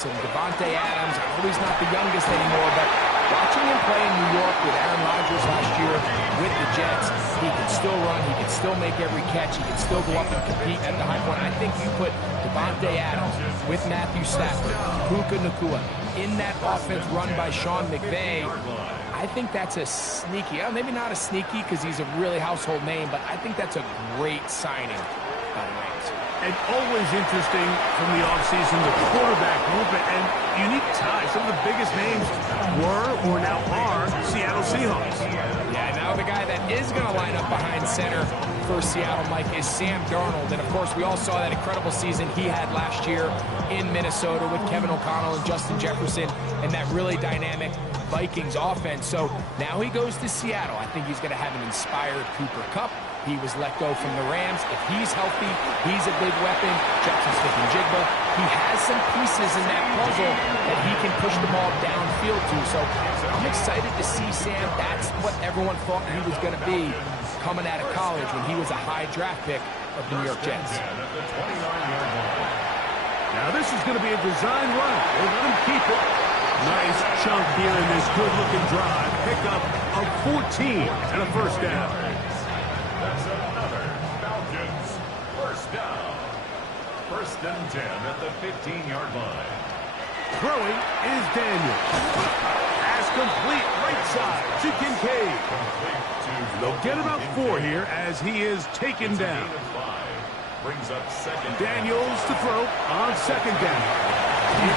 And Davante Adams, I know he's not the youngest anymore, but watching him play in New York with Aaron Rodgers last year with the Jets, he can still run, he can still make every catch, he can still go up and compete at the high point. I think you put Davante Adams with Matthew Stafford, Puka Nacua in that offense run by Sean McVay. I think that's a sneaky, maybe not a sneaky because he's a really household name, but I think that's a great signing by the Rams. And always interesting from the offseason, the quarterback movement and unique ties. Some of the biggest names were or now are Seattle Seahawks. Yeah, now the guy that is going to line up behind center for Seattle, Mike, is Sam Darnold. And, of course, we all saw that incredible season he had last year in Minnesota with Kevin O'Connell and Justin Jefferson and that really dynamic Vikings offense. So now he goes to Seattle. I think he's going to have an inspired Cooper Kupp. He was let go from the Rams. If he's healthy, he's a big weapon. Jackson Smith-Njigba. He has some pieces in that puzzle that he can push the ball downfield to. So I'm excited to see Sam. That's what everyone thought he was going to be coming out of college when he was a high draft pick of the New York Jets. Now this is going to be a design run. They'll let him keep it. Nice chunk here in this good-looking drive. Pickup of 14 and a first down. That's another Falcons first down. First and 10 at the 15-yard line. Throwing is Daniel. Pass complete right side to Kincaid. They'll get about 4 here as he is taken down. Brings up second. Daniels to throw on second down. And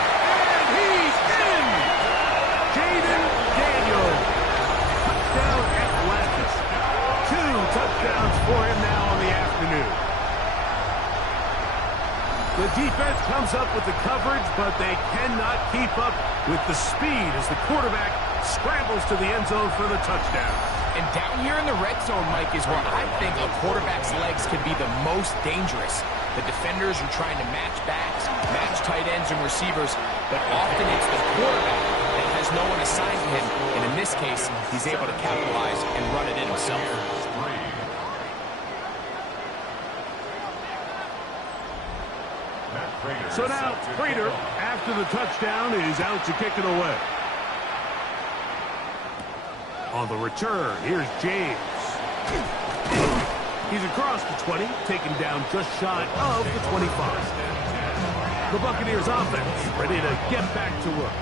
he's in! Jaden Daniels. Touchdown Atlantis. 2 touchdowns for him now on the afternoon. The defense comes up with the coverage, but they cannot keep up with the speed as the quarterback scrambles to the end zone for the touchdown. And down here in the red zone, Mike, is where I think a quarterback's legs can be the most dangerous. The defenders are trying to match backs, match tight ends and receivers, but often it's the quarterback that has no one assigned to him. And in this case, he's able to capitalize and run it in himself. So now, Prater, after the touchdown, is out to kick it away. On the return, here's James. He's across the 20, taken down just shy of the 25. The Buccaneers offense ready to get back to work.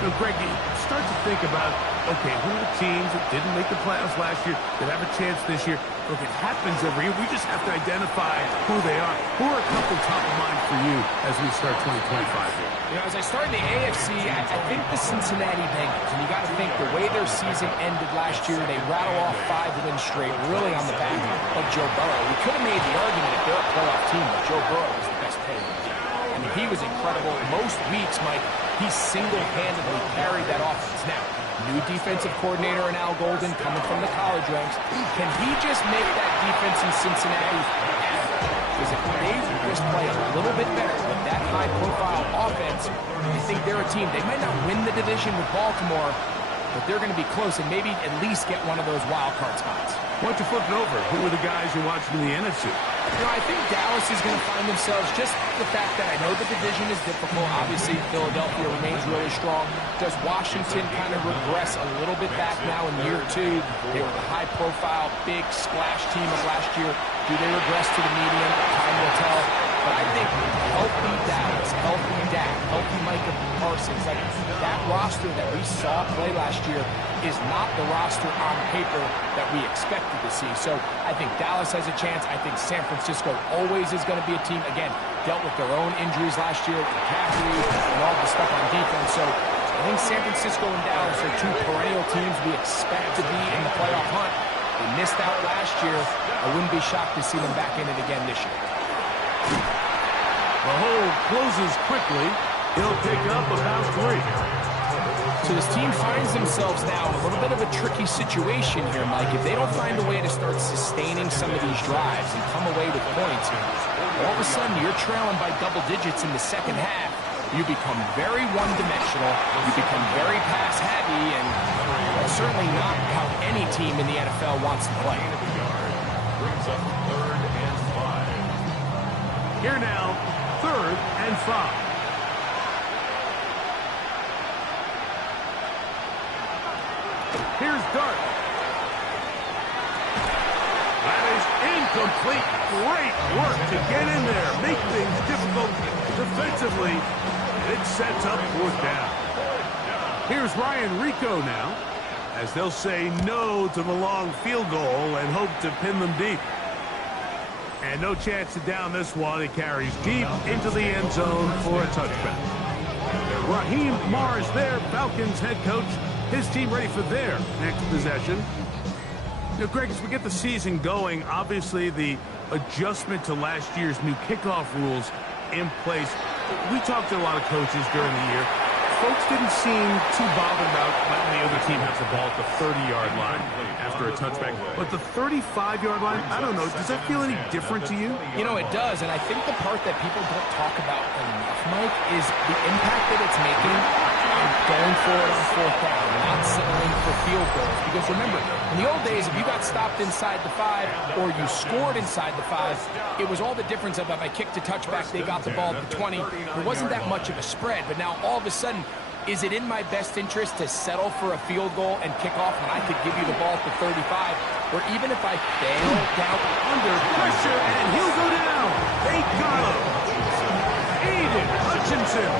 Now, Greg, you start to think about, okay, who are the teams that didn't make the playoffs last year that have a chance this year? Look, it happens every year. We just have to identify who they are. Who are a couple top of mind for you as we start 2025 here? You know, as I start in the AFC, I think the Cincinnati Bengals, and you got to think the way their season ended last year, they rattle off 5 wins straight, really on the back of Joe Burrow. We could have made the argument if they're a playoff team that Joe Burrow was the best player in the team. I mean, he was incredible. Most weeks, Mike, he single-handedly carried that offense. Now, new defensive coordinator in Al Golden coming from the college ranks. Can he just make that defense in Cincinnati better? Because if they just play a little bit better with that high-profile offense, I think they're a team. They might not win the division with Baltimore, but they're going to be close and maybe at least get one of those wild card spots. Why don't you flip it over? Who are the guys you're watching in the NFC? You know, I think Dallas is going to find themselves, just the fact that I know the division is difficult. Obviously, Philadelphia remains really strong. Does Washington kind of regress a little bit back now in year 2? They were the high-profile, big splash team of last year. Do they regress to the median? Time will tell. But I think healthy Dallas, healthy Dak, healthy Micah Parsons, like that roster that we saw play last year is not the roster on paper that we expected to see. So I think Dallas has a chance. I think San Francisco always is going to be a team, again, dealt with their own injuries last year, with McCaffrey and all the stuff on defense. So I think San Francisco and Dallas are 2 perennial teams we expect to be in the playoff hunt. They missed out last year. I wouldn't be shocked to see them back in it again this year. The hole closes quickly. He'll pick up about 3. So this team finds themselves now in a little bit of a tricky situation here, Mike. If they don't find a way to start sustaining some of these drives and come away with points, all of a sudden you're trailing by double digits in the second half. You become very one-dimensional. You become very pass-heavy, and that's certainly not how any team in the NFL wants to play. Brings up 3rd and 5. Here now, 3rd and 5. Here's Dart. That is incomplete. Great work to get in there, make things difficult defensively. It sets up 4th down. Here's Ryan Rico now, as they'll say no to the long field goal and hope to pin them deep. And no chance to down this one. It carries deep into the end zone for a touchback. Raheem Morris there, Falcons head coach. His team ready for their next possession. Now, Greg, as we get the season going, obviously the adjustment to last year's new kickoff rules in place. We talked to a lot of coaches during the year. Folks didn't seem too bothered about letting the other team have the ball at the 30-yard line after a touchback. But the 35-yard line, I don't know, does that feel any different to you? You know, it does, and I think the part that people don't talk about enough, Mike, is the impact that it's making on going forward on 4th down, not settling for field goals. Because remember, in the old days, if you got stopped inside the 5 or you scored inside the 5, it was all the difference of if I kicked a touchback, they got the ball at the 20. There wasn't that much of a spread, but now all of a sudden, is it in my best interest to settle for a field goal and kick off when I could give you the ball at the 35? Or even if I fail down under pressure, and he'll go down. They got him. Aiden Hutchinson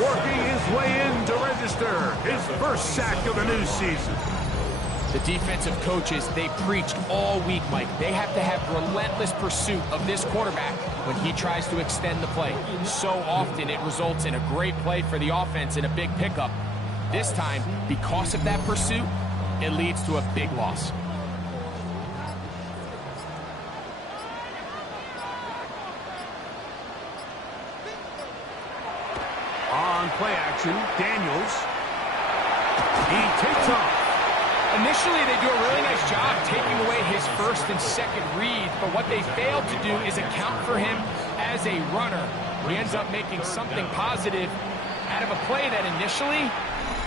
working his way in to register his first sack of the new season. The defensive coaches, they preached all week, Mike. They have to have relentless pursuit of this quarterback when he tries to extend the play. So often it results in a great play for the offense and a big pickup. This time, because of that pursuit, it leads to a big loss. On play action, Daniels. He takes off. Initially, they do a really nice job taking away his first and second reads, but what they failed to do is account for him as a runner. He ends up making something positive out of a play that initially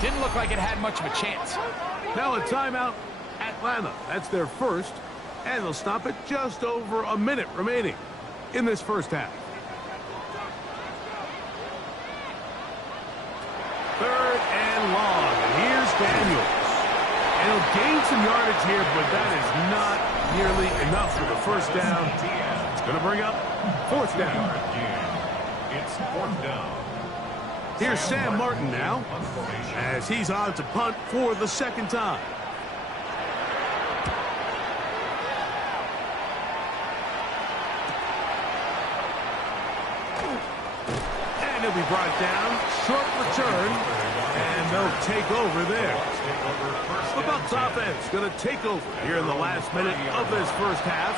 didn't look like it had much of a chance. Now a timeout, Atlanta. That's their first, and they'll stop it just over a minute remaining in this first half. 3rd and long, and here's Daniels. And he'll gain some yardage here, but that is not nearly enough for the first down. It's going to bring up 4th down. It's 4th down. Here's Sam Martin now, as he's on to punt for the 2nd time. And he'll be brought down. Short return, and they'll take over there. The Bucs offense going to take over here in the last minute of this first half.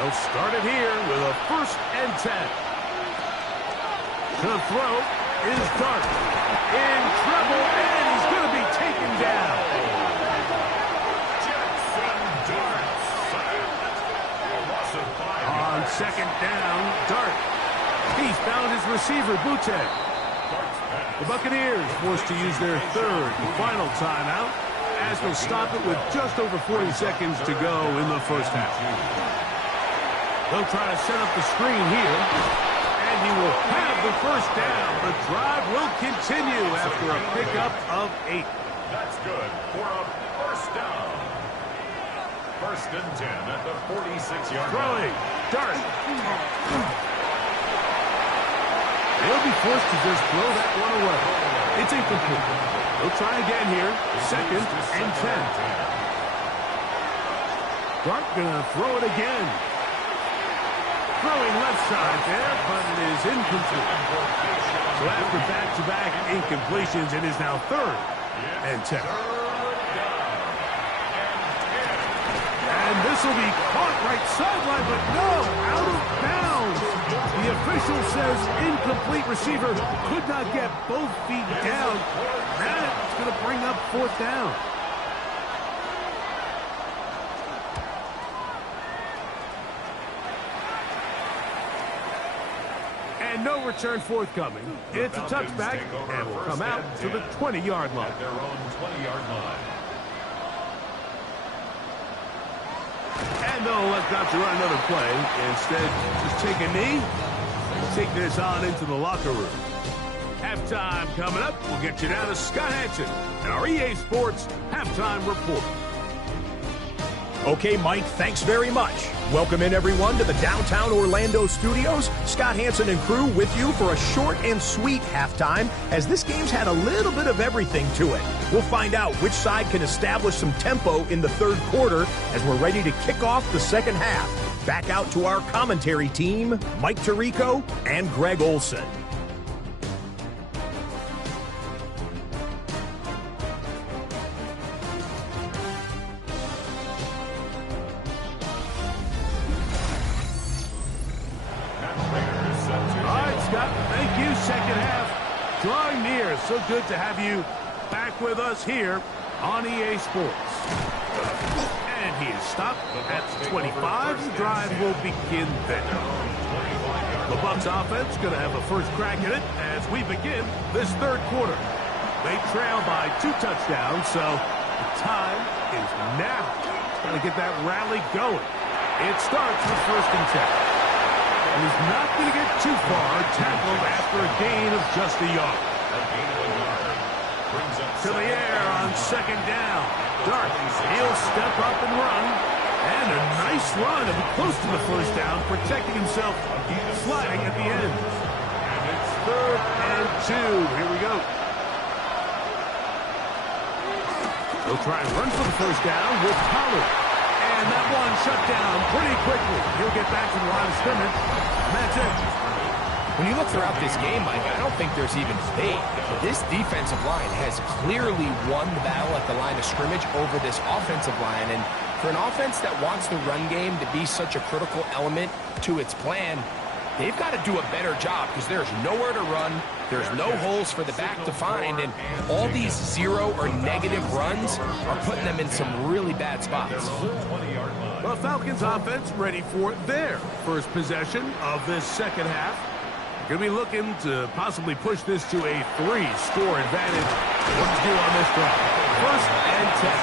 They'll start it here with a 1st and 10. To throw is Dart. In trouble, and he's going to be taken down. On 2nd down, Dart. He's found his receiver, Buccaneers. The Buccaneers forced to use their 3rd and final timeout, as they'll stop it with just over 40 seconds to go in the first half. They'll try to set up the screen here, and he will have the first down. The drive will continue after a pickup of 8. That's good for a first down. 1st and 10 at the 46-yard line. Throwing, Dart. They'll be forced to just throw that one away. It's incomplete. They'll try again here. 2nd and 10. Dart gonna throw it again. Throwing left side there, but it is incomplete. So after back-to-back incompletions, it is now 3rd and 10. And this will be caught right sideline, but no, out of bounds. The official says incomplete. Receiver could not get both feet down. That's going to bring up 4th down. And no return forthcoming. It's a touchback, and will come out to the 20-yard line. At their own 20-yard line. And they'll elect not to run another play. Instead, just take a knee and take this on into the locker room. Halftime coming up. We'll get you down to Scott Hansen and our EA Sports Halftime Report. Okay, Mike, thanks very much. Welcome in, everyone, to the downtown Orlando studios. Scott Hansen and crew with you for a short and sweet halftime, as this game's had a little bit of everything to it. We'll find out which side can establish some tempo in the third quarter as we're ready to kick off the second half. Back out to our commentary team, Mike Tirico and Greg Olson. Drawing near. So good to have you back with us here on EA Sports. And he is stopped at 25. The drive will begin then. The Bucs offense going to have a first crack at it as we begin this third quarter. They trail by 2 touchdowns, so the time is now. Got to get that rally going. It starts with 1st and 10. And he's not going to get too far, tackled after a gain of just a yard. To the air on 2nd down. Dart, he'll step up and run. And a nice run, and close to the 1st down, protecting himself, sliding at the end. And it's 3rd and 2. Here we go. He'll try and run for the 1st down with Pollard. And that one shut down pretty quickly. He'll get back to the line of scrimmage. And that's it. When you look throughout this game, Mike, I don't think there's even debate. This defensive line has clearly won the battle at the line of scrimmage over this offensive line. And for an offense that wants the run game to be such a critical element to its plan, they've got to do a better job because there's nowhere to run. There's no holes for the back to find, and all these 0 or negative runs are putting them in some really bad spots. The Falcons offense ready for their first possession of this second half. Going to be looking to possibly push this to a 3-score advantage. What to do on this drive? 1st and 10.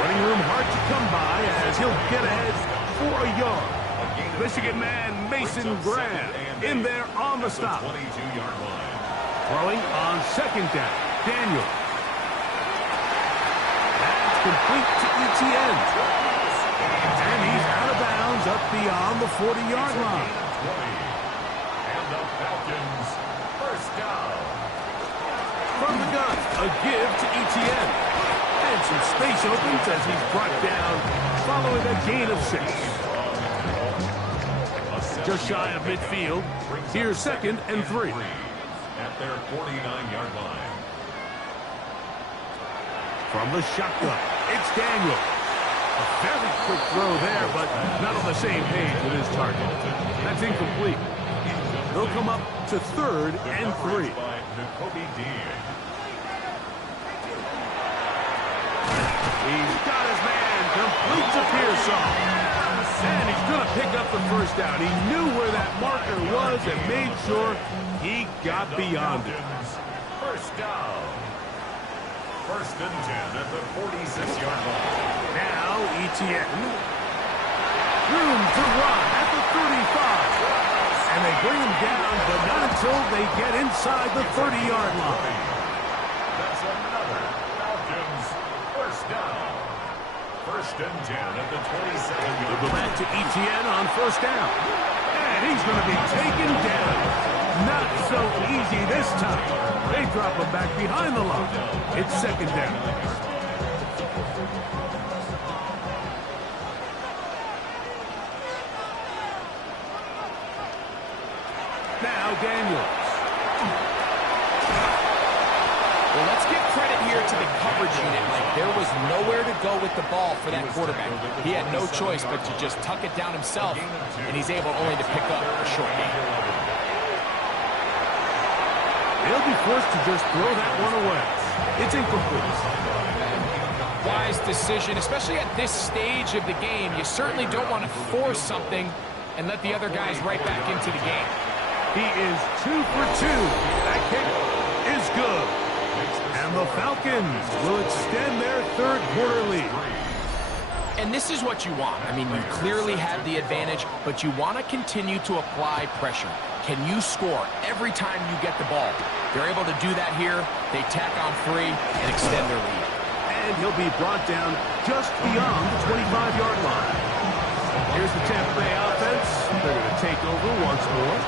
Running room hard to come by as he'll get ahead for a yard. Michigan man Mason Graham in there on the stop. Throwing on 2nd down. Daniel. That's complete to ETN. And he's out of bounds up beyond the 40-yard line. And the Falcons, 1st down. From the gun, a give to ETN. And some space opens as he's brought down following a gain of 6. Just shy of midfield. Here's 2nd and 3. At their 49-yard line. From the shotgun, it's Daniel. A very quick throw there, but not on the same page with his target. That's incomplete. They'll come up to 3rd and 3. He's got his man, complete to Pearson. And he's going to pick up the 1st down. He knew where that marker was and made sure he got beyond it. 1st down. 1st and 10 at the 46-yard line. Now ETN. Room to run at the 35. And they bring him down, but not until they get inside the 30-yard line. That's another Falcons 1st down. 1st and 10 at the 27-yard line. We'll go back to ETN on 1st down. And he's going to be taken down. Not so easy this time. They drop him back behind the line. It's 2nd down. Now Daniels. Well, let's give credit here to the coverage unit, Mike. There was nowhere to go with the ball for that quarterback. He had no choice but to just tuck it down himself, and he's able only to pick up a short gain. They'll be forced to just throw that one away. It's incomplete. Wise decision, especially at this stage of the game. You certainly don't want to force something and let the other guys right back into the game. He is 2 for 2. That kick is good. And the Falcons will extend their third quarter lead. And this is what you want. I mean, you clearly have the advantage, but you want to continue to apply pressure. Can you score every time you get the ball? They're able to do that here. They tack on 3 and extend their lead. And he'll be brought down just beyond the 25-yard line. Here's the Tampa Bay offense. They're going to take over once more.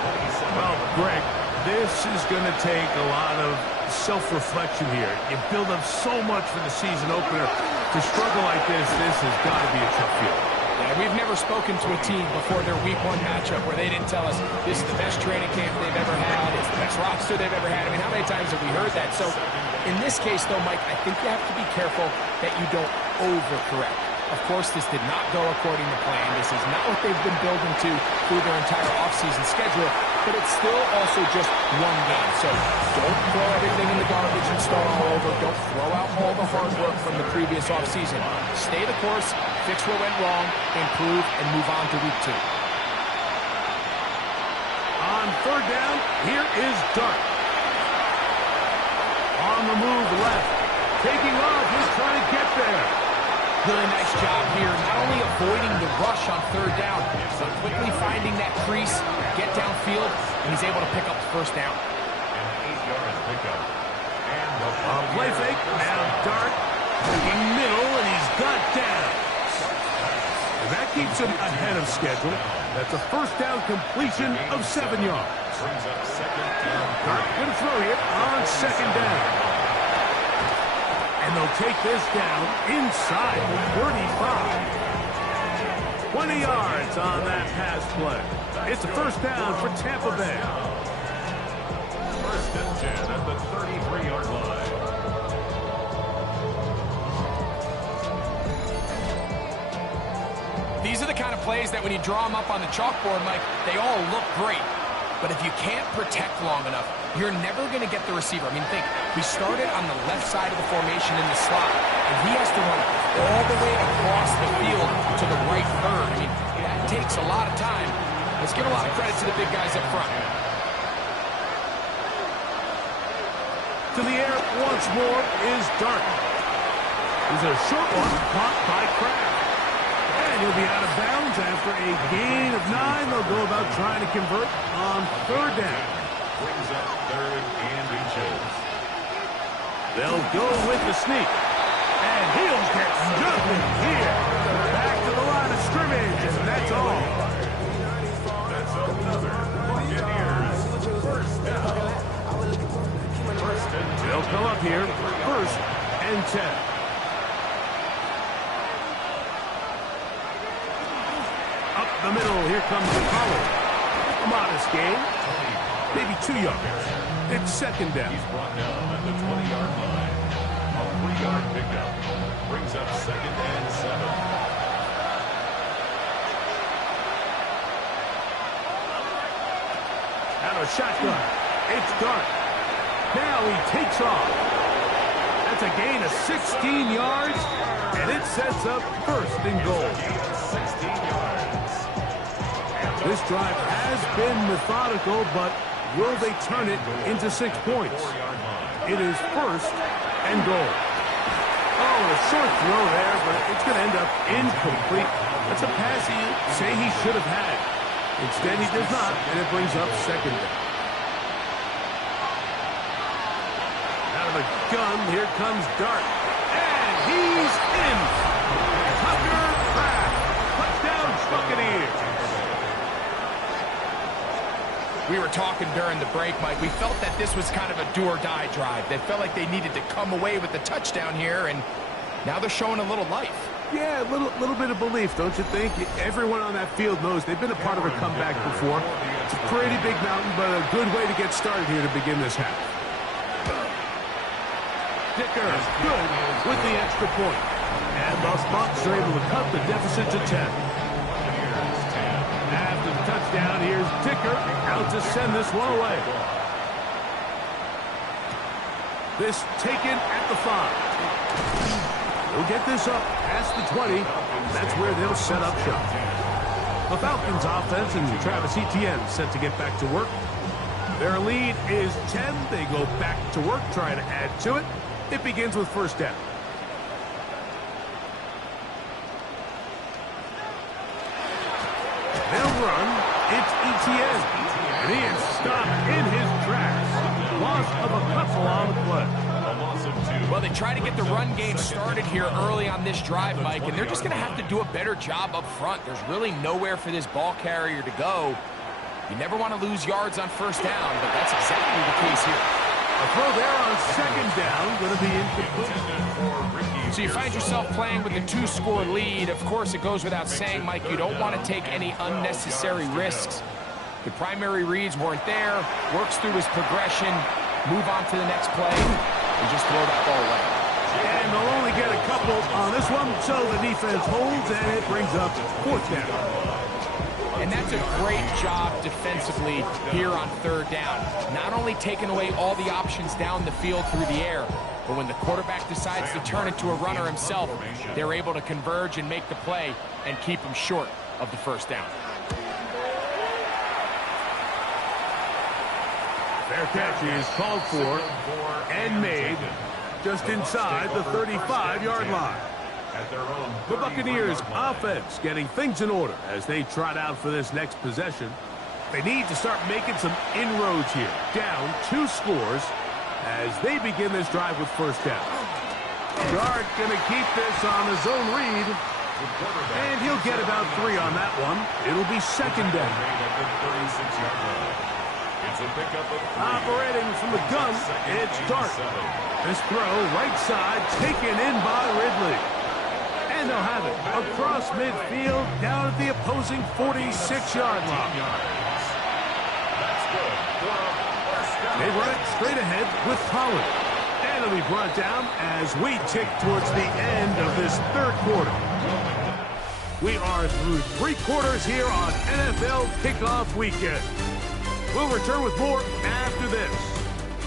Well, Greg, this is going to take a lot of self-reflection here. You build up so much for the season opener. To struggle like this has got to be a tough feeling. Yeah, we've never spoken to a team before their Week 1 matchup where they didn't tell us this is the best training camp they've ever had, it's the best roster they've ever had. I mean, how many times have we heard that? So in this case, though, Mike, I think you have to be careful that you don't overcorrect. Of course, this did not go according to plan. This is not what they've been building to through their entire offseason schedule, but it's still also just one game. So don't throw everything in the garbage and start all over. Don't throw out all the hard work from the previous offseason. Stay the course, fix what went wrong, improve, and move on to Week 2. On third down, here is Dart. On the move left. Taking off, he's trying to get there. Really nice job here, not only avoiding the rush on third down, but quickly finding that crease, get downfield, and he's able to pick up the first down. An 8-yard pickup. And the Play fake, now Dart, looking middle, and he's got down. And that keeps him ahead of schedule. That's a first down completion of 7 yards. brings up second down. Dart going to throw here on second down. And they'll take this down inside the 35. 20 yards on that pass play. It's a first down for Tampa Bay. First and 10 at the 33-yard line. These are the kind of plays that when you draw them up on the chalkboard, Mike, they all look great. But if you can't protect long enough, you're never going to get the receiver. I mean, think, we started on the left side of the formation in the slot, and he has to run all the way across the field to the right third. I mean, that takes a lot of time. Let's give a lot of credit to the big guys up front. To the air once more is Dart. Here's a short one caught by Kraft. And he'll be out of bounds after a gain of 9. They'll go about trying to convert on third down. Brings up third and inches. They'll go with the sneak. And he'll get nothing here. Back to the line of scrimmage, and that's all. That's another Buccaneers first down. First and 10. They'll come up here, first and 10. Up the middle, here comes the Pollard. A modest gain, maybe 2 yards. It's second down. He's brought down at the 20-yard line. A 3-yard pickup. Brings up second and 7. Out of shotgun. It's Dart. Now he takes off. That's a gain of 16 yards, and it sets up first and goal. 16 yards. This drive has been methodical, but will they turn it into 6 points? It is first and goal. Oh, a short throw there, but it's going to end up incomplete. That's a pass you say he should have had. Instead, he does not, and it brings up second down. Out of the gun, here comes Dart. And he's in. Tucker Kraft. Touchdown, Buccaneers. We were talking during the break, Mike. We felt that this was kind of a do-or-die drive. They felt like they needed to come away with the touchdown here, and now they're showing a little life. Yeah, a little bit of belief, don't you think? Everyone on that field knows they've been a part of a comeback before. It's a pretty big mountain, but a good way to get started here to begin this half. Dicker good with the extra point. And the Bucs are able to cut the deficit to 10. After the touchdown, here's Dicker out to send this one away. This taken at the 5. They'll get this up past the 20. That's where they'll set up shop. The Falcons offense and Travis Etienne set to get back to work. Their lead is 10. They go back to work, trying to add to it. It begins with first down. They'll run. It's Etienne. And he is stopped in his tracks. Loss of a couple on the play. A loss of 2. Well, they try to get the run game started here early on this drive, Mike, and they're just going to have to do a better job up front. There's really nowhere for this ball carrier to go. You never want to lose yards on first down, but that's exactly the case here. A throw there on second down, going to be incomplete. So you find yourself playing with a 2-score lead. Of course, it goes without saying, Mike, you don't want to take any unnecessary risks. The primary reads weren't there, works through his progression, move on to the next play, and just throw that ball away. And they'll only get a couple on this one, so the defense holds, and it brings up fourth down. And that's a great job defensively here on third down. Not only taking away all the options down the field through the air, but when the quarterback decides to turn it to a runner himself, they're able to converge and make the play and keep him short of the first down. Fair catch is called for and made just inside the 35-yard line. The Buccaneers offense getting things in order as they trot out for this next possession. They need to start making some inroads here. Down 2 scores as they begin this drive with first down. Dart going to keep this on his own read. And he'll get about 3 on that one. It'll be second down. Operating from the gun, it's Dart. This throw right side taken in by Ridley. And they'll have it across midfield down at the opposing 46-yard line. They run it straight ahead with Pollard. And it'll be brought down as we tick towards the end of this third quarter. We are through 3 quarters here on NFL Kickoff Weekend. We'll return with more after this.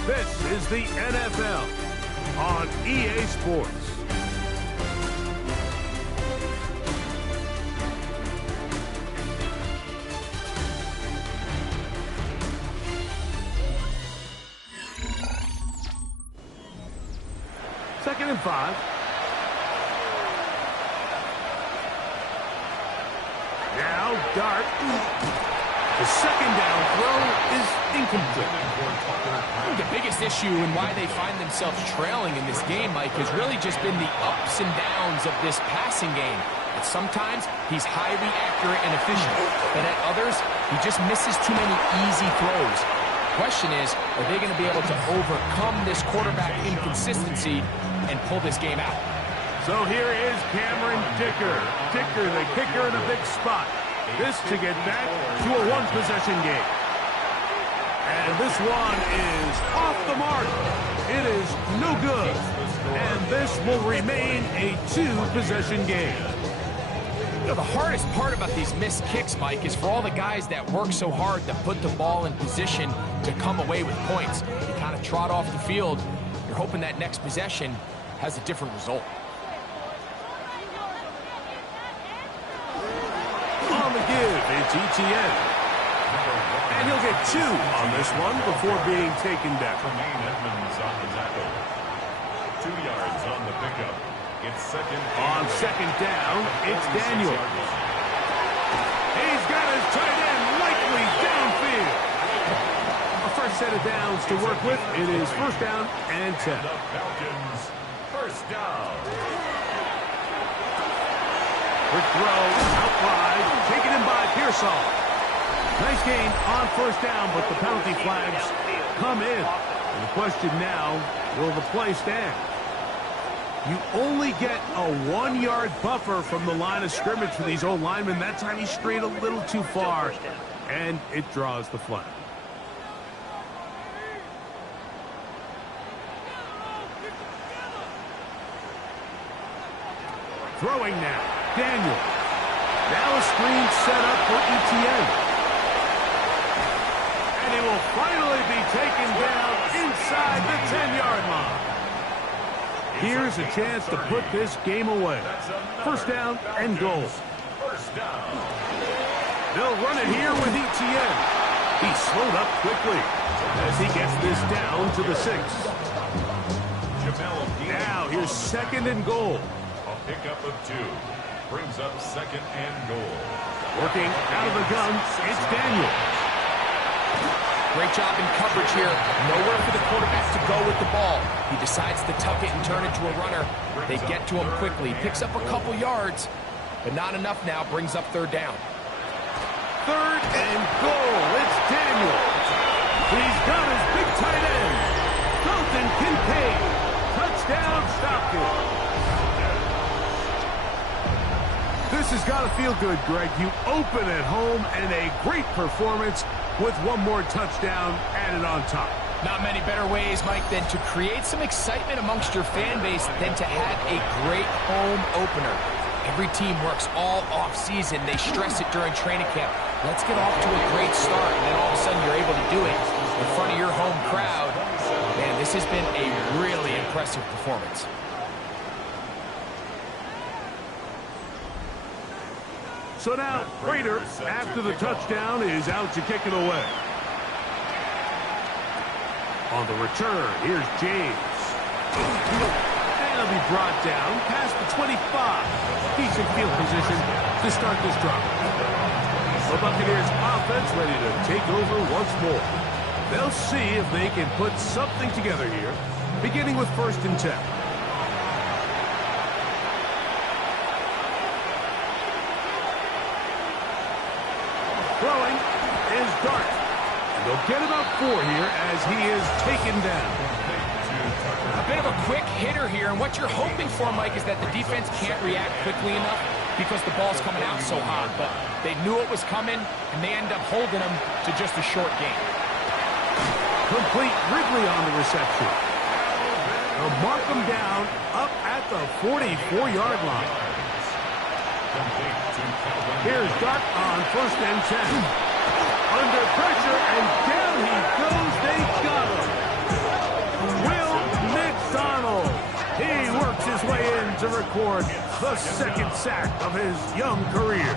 This is the NFL on EA Sports. Second and 5. Now Dart. The second down throw is incomplete. I think the biggest issue and why they find themselves trailing in this game, Mike, has really just been the ups and downs of this passing game. At sometimes, he's highly accurate and efficient, but at others, he just misses too many easy throws. The question is, are they going to be able to overcome this quarterback inconsistency and pull this game out? So here is Cameron Dicker. Dicker, the kicker in a big spot. This to get back to a 1-possession game. And this one is off the mark. It is no good. And this will remain a 2-possession game. You know, the hardest part about these missed kicks, Mike, is for all the guys that work so hard to put the ball in position to come away with points. You kind of trot off the field. You're hoping that next possession has a different result. On the give, it's ETN. And he'll get 2 on this one before being taken down. Edmonds on the tackle. 2 yards on the pickup. It's second. On second down, it's Daniel. He's got his tight end likely downfield. A first set of downs to work with. It is first down and 10. The Falcons, first down. Quick throw, out wide, taken in by Pearsall. Nice gain on first down, but the penalty flags come in. And the question now, will the play stand? You only get a 1-yard buffer from the line of scrimmage for these old linemen. That time he strayed a little too far, and it draws the flag. Throwing now, Daniel. Now a screen set up for ETN. And he will finally be taken down inside the 10-yard line. Here's a chance to put this game away. First down and goal. They'll run it here with ETN. He slowed up quickly as he gets this down to the 6. Now here's second and goal. A pickup of 2. Brings up second and goal. Working out of the gun, it's Daniel. Great job in coverage here. Nowhere for the quarterback to go with the ball. He decides to tuck it and turn it to a runner. They get to him quickly. Picks up a couple yards, but not enough now. Brings up third down. Third and goal. It's Daniel. He's got his big tight end. Dalton Kincaid. Touchdown, Falcons. This has got to feel good, Greg. You open at home and a great performance with one more touchdown added on top. Not many better ways, Mike, than to create some excitement amongst your fan base than to have a great home opener. Every team works all off-season. They stress it during training camp. Let's get off to a great start, and then all of a sudden you're able to do it in front of your home crowd. Man, this has been a really impressive performance. So now, Prater, after the touchdown, is out to kick it away. On the return, here's James. And he'll be brought down past the 25. Decent field position to start this drive. The Buccaneers offense ready to take over once more. They'll see if they can put something together here, beginning with 1st and 10. Throwing is Dart. And they'll get about 4 here as he is taken down. A bit of a quick hitter here, and what you're hoping for, Mike, is that the defense can't react quickly enough because the ball's coming out so hot. But they knew it was coming, and they end up holding them to just a short game. Complete Ridley on the reception. They'll mark them down up at the 44-yard line. Here's Dart on 1st and 10. Under pressure, and down he goes. They got him. Will McDonald. He works his way in to record the 2nd sack of his young career.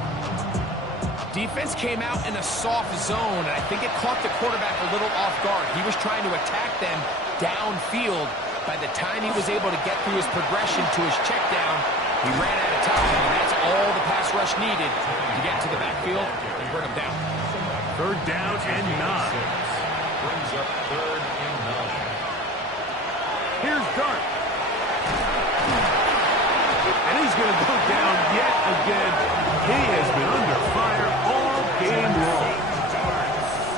Defense came out in a soft zone, and I think it caught the quarterback a little off guard. He was trying to attack them downfield. By the time he was able to get through his progression to his check down, he ran out of time, and that's all the pass rush needed to get to the backfield and bring him down. 3rd down and 9. Brings up 3rd and 9. Here's Dart. And he's going to go down yet again. He has been under fire all game long.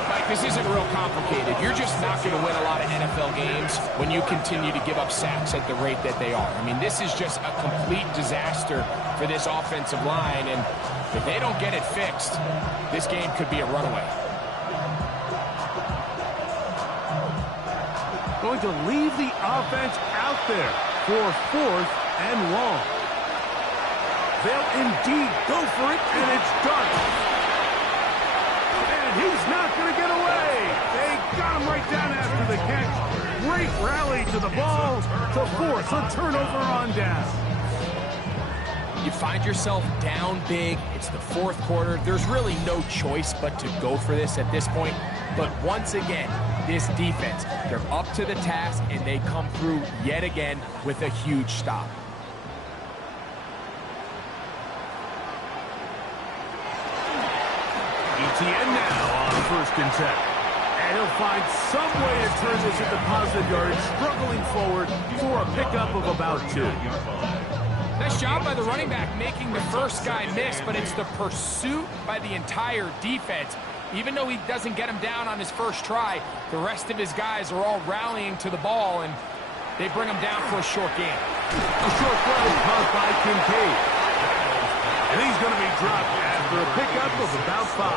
Mike, this isn't real complicated. You're just not going to win a lot of NFL games when you continue to give up sacks at the rate that they are. I mean, this is just a complete disaster for this offensive line, and if they don't get it fixed, this game could be a runaway. Going to leave the offense out there for 4th and long. They'll indeed go for it, and it's Dart. And he's not going to get away. They got him right down after the catch. Great rally to the ball to force a turnover on down. You find yourself down big. It's the 4th quarter. There's really no choice but to go for this at this point. But once again, this defense, they're up to the task, and they come through yet again with a huge stop. ETN now on 1st and 10. And he'll find some way to turn this into positive yards, struggling forward for a pickup of about 2. Nice job by the running back making the first guy miss, but it's the pursuit by the entire defense. Even though he doesn't get him down on his first try, the rest of his guys are all rallying to the ball, and they bring him down for a short game. A short throw caught by Kincaid. And he's going to be dropped after a pickup of about 5.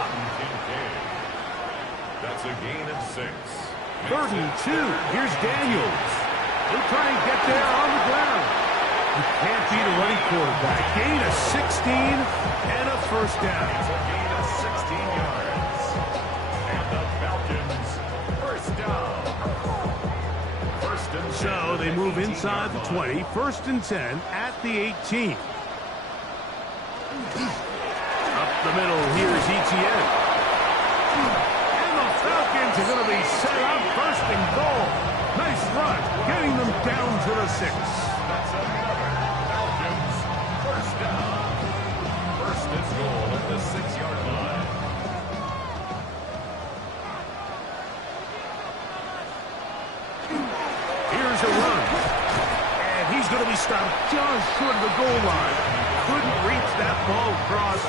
That's a gain of 6. 3rd and 2. Here's Daniels. He'll try and get there on the ground. You can't beat a running quarterback. Gain of 16 and a 1st down. It's a gain of 16 yards. And the Falcons, 1st down. 1st and 10. So they move inside the 20. 1st and 10 at the 18. Up the middle, here's ETN. And the Falcons are going to be set up 1st and goal. Nice run, getting them down to the 6. That's another Falcons 1st down. 1st and goal at the 6-yard line. going to be stopped just short of the goal line. Couldn't reach that ball across,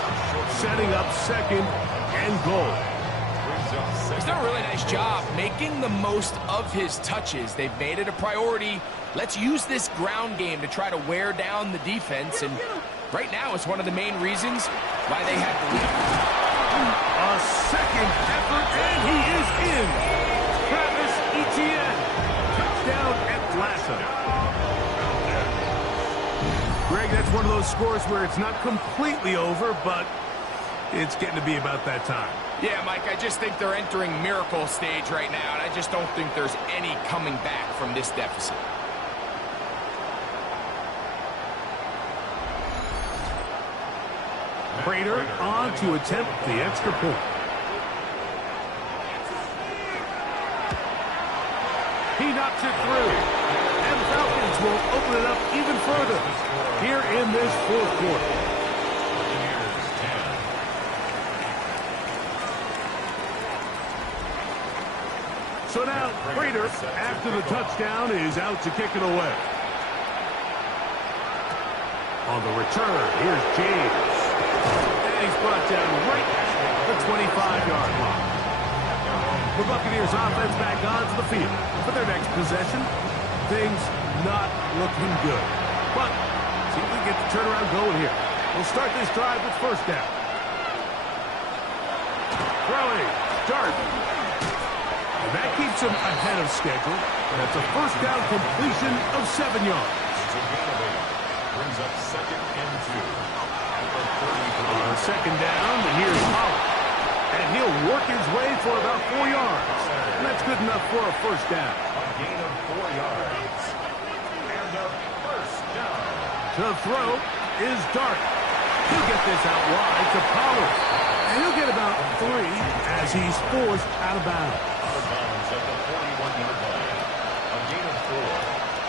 setting up second and goal. He's done a really nice job making the most of his touches. They've made it a priority. Let's use this ground game to try to wear down the defense, and right now it's one of the main reasons why they have the lead. A second effort, and he is in. Travis Etienne, touchdown Atlanta. Greg, that's one of those scores where it's not completely over, but it's getting to be about that time. Yeah, Mike, I just think they're entering miracle stage right now, and I just don't think there's any coming back from this deficit. Prater on to attempt the extra point. He knocks it through, and the Falcons will open it up even further here in this fourth quarter. So now, Prater, after the touchdown, is out to kick it away. On the return, here's James. And he's brought down right at the 25-yard line. The Buccaneers offense back onto the field for their next possession. Things not looking good. But see if we can get the turnaround going here. We'll start this drive with first down. Throwing, start. And that keeps him ahead of schedule. That's a first down completion of 7 yards. Brings up second and 2. On second down, and here's Holland. And he'll work his way for about 4 yards. And that's good enough for a first down. A gain of 4 yards. And a first down. To throw is Dart. He'll get this out wide to Pollard. And he'll get about 3 as he's forced out of bounds. Out of bounds at the 41-yard line. A gain of 4.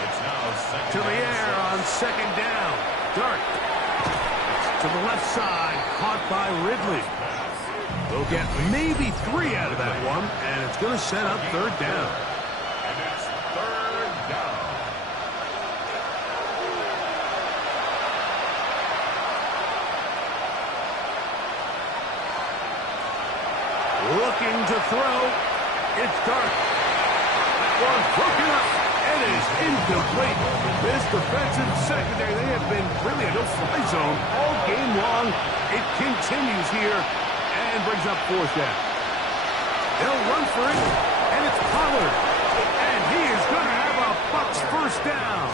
It's now second. To the air on second down. Dart. To the left side, caught by Ridley. They'll get maybe 3 out of that one, and it's going to set up third down. And it's third down. Looking to throw. It's Dart. That one broken up. It is incomplete. This defensive secondary, they have been really a no-fly zone all game long. It continues here and brings up fourth down. They'll run for it, and it's Pollard. And he is going to have a Bucs first down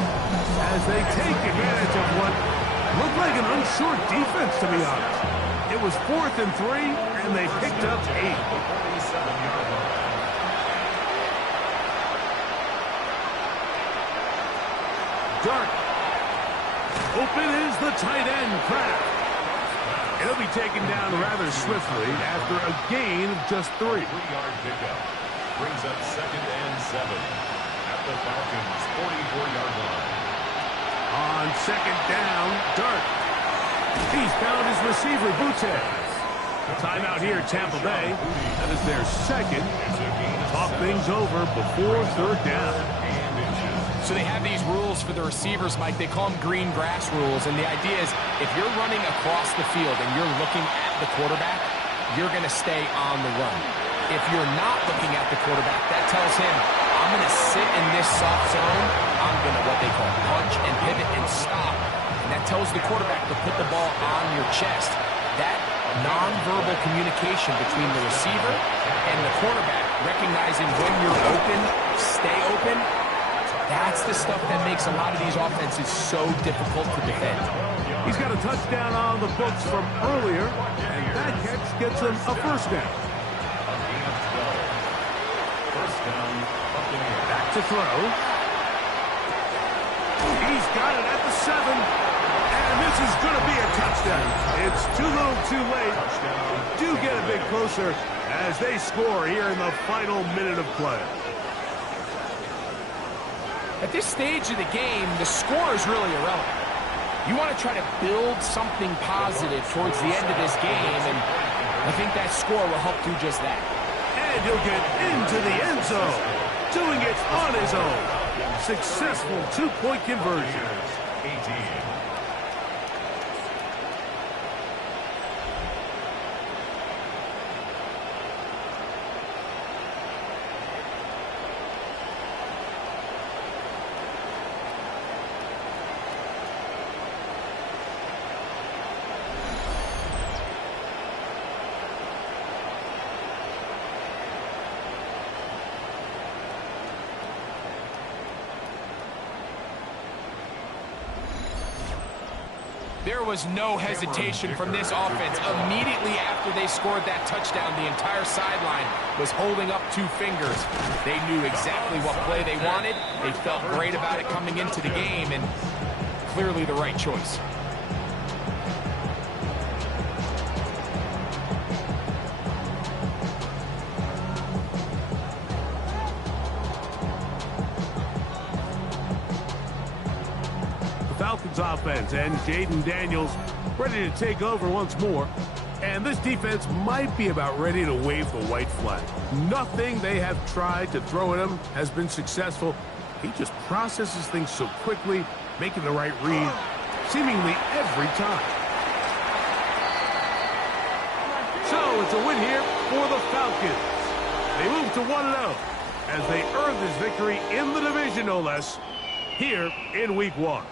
as they take advantage of what looked like an unsure defense, to be honest. It was 4th and 3, and they picked up 8. 47-yard line. Dart. Open is the tight end, Kraft. It'll be taken down rather swiftly after a gain of just 3. 3-yard pickup. Brings up second and 7. At the Falcons' 44-yard line. On second down, Dart. He's found his receiver, Butte. Timeout here, Tampa Bay. That is their second. Talk things over before third down. So they have these rules for the receivers, Mike. They call them green grass rules. And the idea is if you're running across the field and you're looking at the quarterback, you're going to stay on the run. If you're not looking at the quarterback, that tells him, I'm going to sit in this soft zone. I'm going to what they call punch and pivot and stop. And that tells the quarterback to put the ball on your chest. That nonverbal communication between the receiver and the quarterback, recognizing when you're open, stay open, that's the stuff that makes a lot of these offenses so difficult to defend. He's got a touchdown on the books from earlier, and that catch gets him a first down. First down, Buccaneers. Back to throw. He's got it at the 7, and this is going to be a touchdown. It's too little too late. Do get a bit closer as they score here in the final minute of play. At this stage of the game, the score is really irrelevant. You want to try to build something positive towards the end of this game, and I think that score will help do just that. And he'll get into the end zone, doing it on his own. Successful two-point conversion. 18. There was no hesitation from this offense. Immediately after they scored that touchdown, the entire sideline was holding up two fingers. They knew exactly what play they wanted. They felt great about it coming into the game, and clearly the right choice. Falcons offense and Jaden Daniels ready to take over once more. And this defense might be about ready to wave the white flag. Nothing they have tried to throw at him has been successful. He just processes things so quickly, making the right read seemingly every time. So it's a win here for the Falcons. They move to 1-0 as they earn this victory in the division, no less, here in Week 1.